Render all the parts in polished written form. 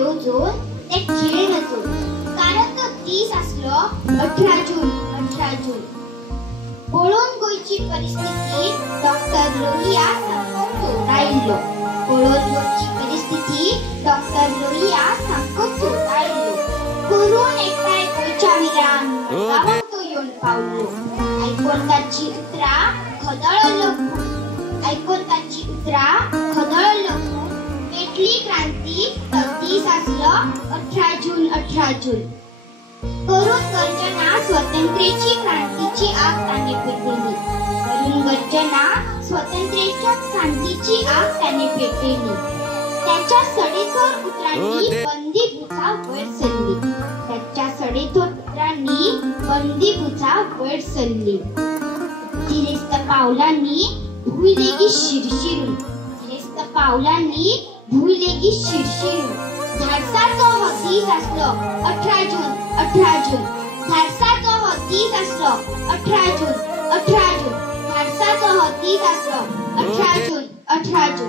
येवजून ते खेळ रचून कारण तो दीस असलो 18 जून पळून गोयची परिस्थिती डॉक्टर लोहिया सांगतो राहिलो पळून गोयची परिस्थिती डॉक्टर लोहिया सांगतो राहिलो करून एकटाय गोयच्या विरान गावात तो येऊन पावलो ऐकून ताची उतरा खदळलो ऐकून ताची उतरा खदळलो पेटली क्रांती दीस असलो 18 जून करून गर्जना स्वातंत्र्याची क्रांतीची आग त्याने पेटली करून गर्जना स्वातंत्र्याच्या क्रांतीची आग त्याने पेटली त्याच्या सडेतोड उतरांनी बंदी बुचा वैर सरली त्याच्या सडेतोड उतरांनी बंदी बुचा वैर सरली जिरेस्त पावलांनी भुईलेगी शिरशिरून जिरेस्त पावलांनी भुईलेगी शिरशिरून धाडसाचो हो दीस असलो 18 जून धाडसाचो हो दीस असलो 18 जून धाडसाचो हो दीस असलो 18 जून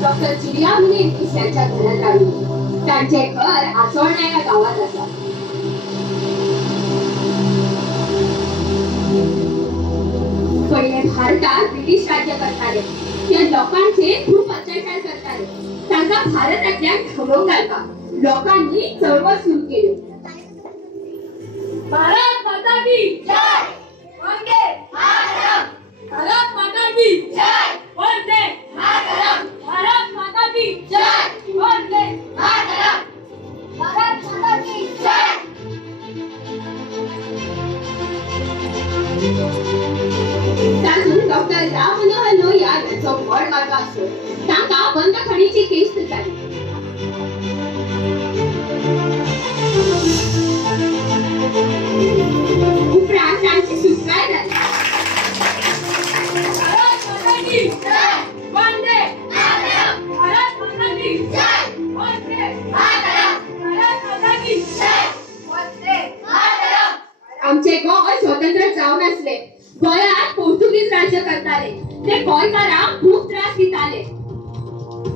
डॉक्टर चिडियामुनी यांच्या घरात आली त्यांचे घर आसोळण्या या गावात असा पहिले भारतात ब्रिटिश राज्य करताले त्या लोकांचे खूप अत्याचार करताले त्यांना भारतातल्या खवळून घालता लोकांनी चळवळ सुरू केली भारत माता की जय वंदे मातरम भारत माता की जय वंदे मातरम भारत माता की जय वंदे मातरम भारत माता की जय त्यातून डॉक्टर राम मनोहर लोहिया यांचा वड वाटा असतो त्यांना बंदखणीची केस दिली उपरांत त्यांची सुटका झाली भारत माता की जय वंदे मातरम भारत माता की जय वंदे मातरम भारत माता की जय वंदे मातरम आमचे गोय स्वतंत्र जावन असले गोयात पोर्तुगीज राज्य करताले ते गोंयकारांक खूप त्रास दिताले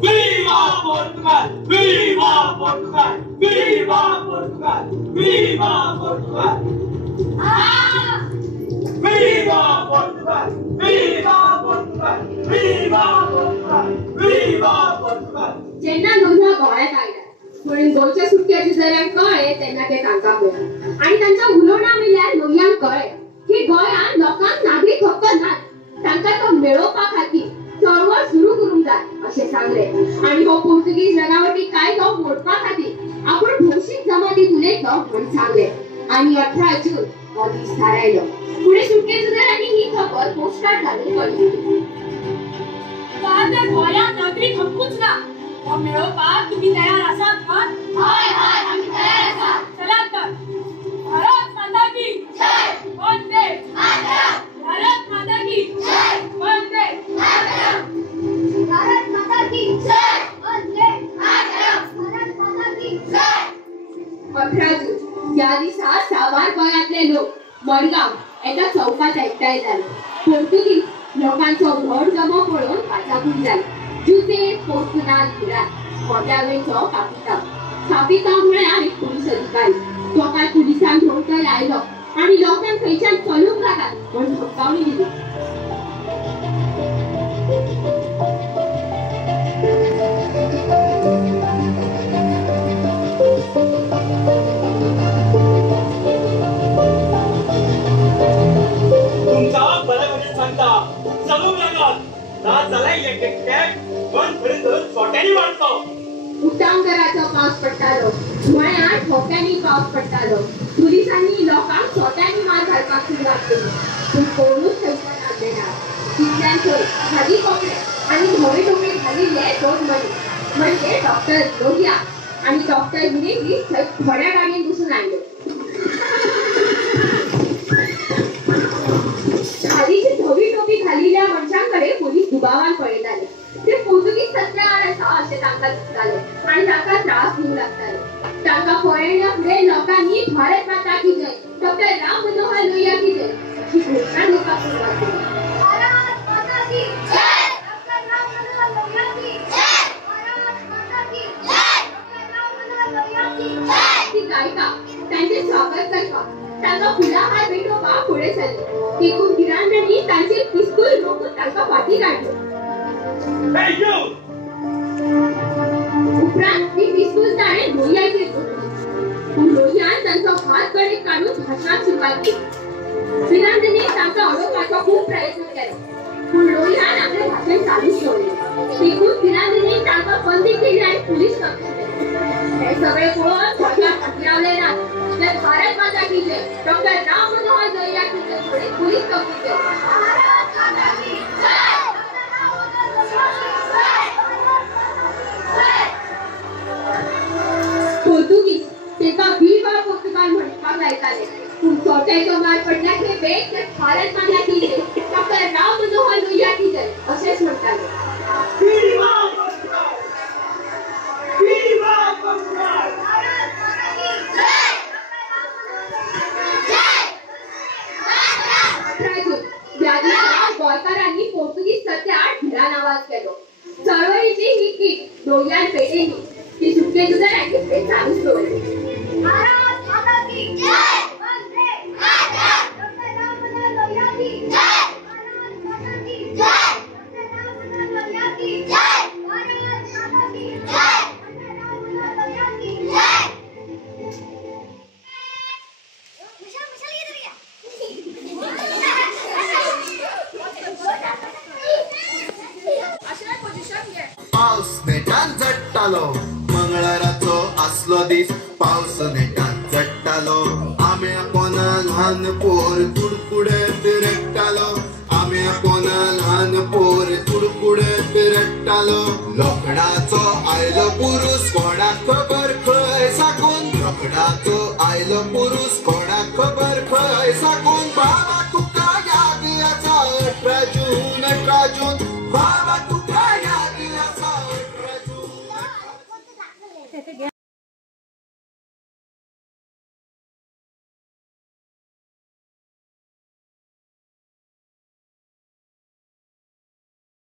Viva Portugal! Viva Portugal! Viva Portugal! Viva Portugal! Viva Portugal! Viva Portugal! Viva Portugal! Viva Portugal! जेन्ना लोहिया गोंयांत आयला म्हणून गोंयच्या सुटक्या झुजाऱ्यांक कळ्ळें तेन्ना ते तांकां कळ्ळें आनी तांच्या उलोवणा वयल्यान लोहियांक कळ्ळें की गोंयांत लोकांक नागरीक हक्क नात तांकां तो मेळोवपा खातीर चळवळ सुरू करूंक जाय अशें सांगलें आनी हो पोर्तुगीज लगावटी कायदो मोडपा खातीर आपूण भौशीक जमातींत उलयतलो म्हूण सांगलें आनी 18 जून हो दीस थारायलो फुडें सुटके झुजाऱ्यांनी ही खबर पोस्टार घालून कळयली तर गोंयांत नागरीक हक्कूच ना हो मेळोवपाक तुम्ही तयार आसात का हय आम्ही तयार आसा चला तर भारत माता की जय वंदे मातरम भारत माता की जय वंदे मातरम भारत माता की जय वंदे मातरम भारत माता की जय 18 जून या दिसा साबार गोंयांतले लोक मडगांव एका चौकात एकठांय जाले पोर्तुगीज लोकांचो व्हड जमो पळोवन वाचापूर जाली जुते पोर्तुगाल घुरात मोट्यावेचो कापिता म्हळ्यार एक पुलीस अधिकारी तो काय पुलिसांक धोका लायलो आनी लोकांक खंयच्यान चलूंक नाकात म्हूण धमकावणी दिली तुमचा बरं सांगता चलूंक जात जात झाला एकट्याक पण खरी धरून छोट्यानी वाढतो. उटांगराचो पावस पडटालो, मळ्यात ठोक्यांनी पावस पडटालो. पुलिसांनी लोकांक छोट्यांनी मार घालपाक सुरवात केली. पूण कोणूच थंयच्यान आसले ना. तितल्यान थंय खाली कपडे आनी धवे टोपे घालिल्ले दोन मनीस म्हणजे डॉक्टर लोहिया आणि डॉक्टर विनेगी थंय थोड्या गाडयेन बसून आयले. खालीची धवी टोपी घालिल्ल्या मनशांकडे पोलीस दुबावान पळयताले. ते पोर्तुगीज सत्यार आसा अशें तांकां दिसताले आणि तांकां त्रास दिवंक लागताले. तांकां पळयल्या फुडें लोकांनी भारत माता की जय, डॉक्टर राम मनोहर लोहिया की जय अशी घोषणा दिवपाक सुरवात केली. भारत माता की जय, डॉक्टर राम मनोहर लोहिया की जय, भारत माता की जय, डॉक्टर राम मनोहर लोहिया की जय. ती गायिका त्यांचे स्वागत करपाक तांकां फुलाहार भेटोवपाक फुडें सरली. देखून गिरांदणी तांचे पिस्तूल रोखून तांकां फाटीं काडलो. Hey you! उपरांत ती पिस्तूल ताणें लोहियाचेर सोडली. पूण लोहियान तांचो हात कडेक काडून भाशणाक सुरवात केली. गिरांदणीन तांकां अडोवपाचो खूब प्रयत्न केलो, पूण लोहियान आपलें भाशण चालूच दवरलें. देखून गिरांदणीन तांकां बंदी केली आनी पुलीस कब्जे केले. हे सगळें पळोवन खोट्या फाटल्यावले ना. भारत माता की जय, डॉक्टर राम मनोहर लोहिया की जय म्हणून पुलीस कब्जे केले. भारत माता की जय, डॉक्टर राम मनोहर लोहिया की जय. पोर्तुगीज तेका विवा पोर्तुगाल म्हणपाक लायताले. पूण छोट्याचो मार पडल्याचे वेग ते भारत माता की जय, डॉक्टर राम मनोहर लोहिया की जय अशेंच म्हणटाले. Viva Portugal! Viva Portugal! Bharat माता की जय, डॉक्टर राम मनोहर लोहिया की जय. 18 जून या दिसा गोंयकारांनी पोर्तुगीज सत्यार भिरान आवाज केलो. चळवळीची ही कीट लोहियान पेटयली. ती सुटकेजुदारांची फुडें चालूच दवरली. भारत माता की जय, वंदे मातरम, डॉक्टर राम मनोहर लोहिया की जय. भारत माता की जय, डॉक्टर राम मनोहर लोहिया की जय. भारत माता की जय, डॉक्टर राम मनोहर लोहिया की जय. मुशल ये दरिया. अशा पोझिशन घे. पाऊस नेटान झडटालो, मंगळाराचो आसलो दीस. पावस नेटान झडटालो, आम्या कोना ल्हान पोर कुडकुडत रडटालो. आम्या कोना ल्हान पोर कुडकुडत रडटालो. लोखणाचो आयलो पुरूस कोणाक खबर खंय साकून. लोखणाचो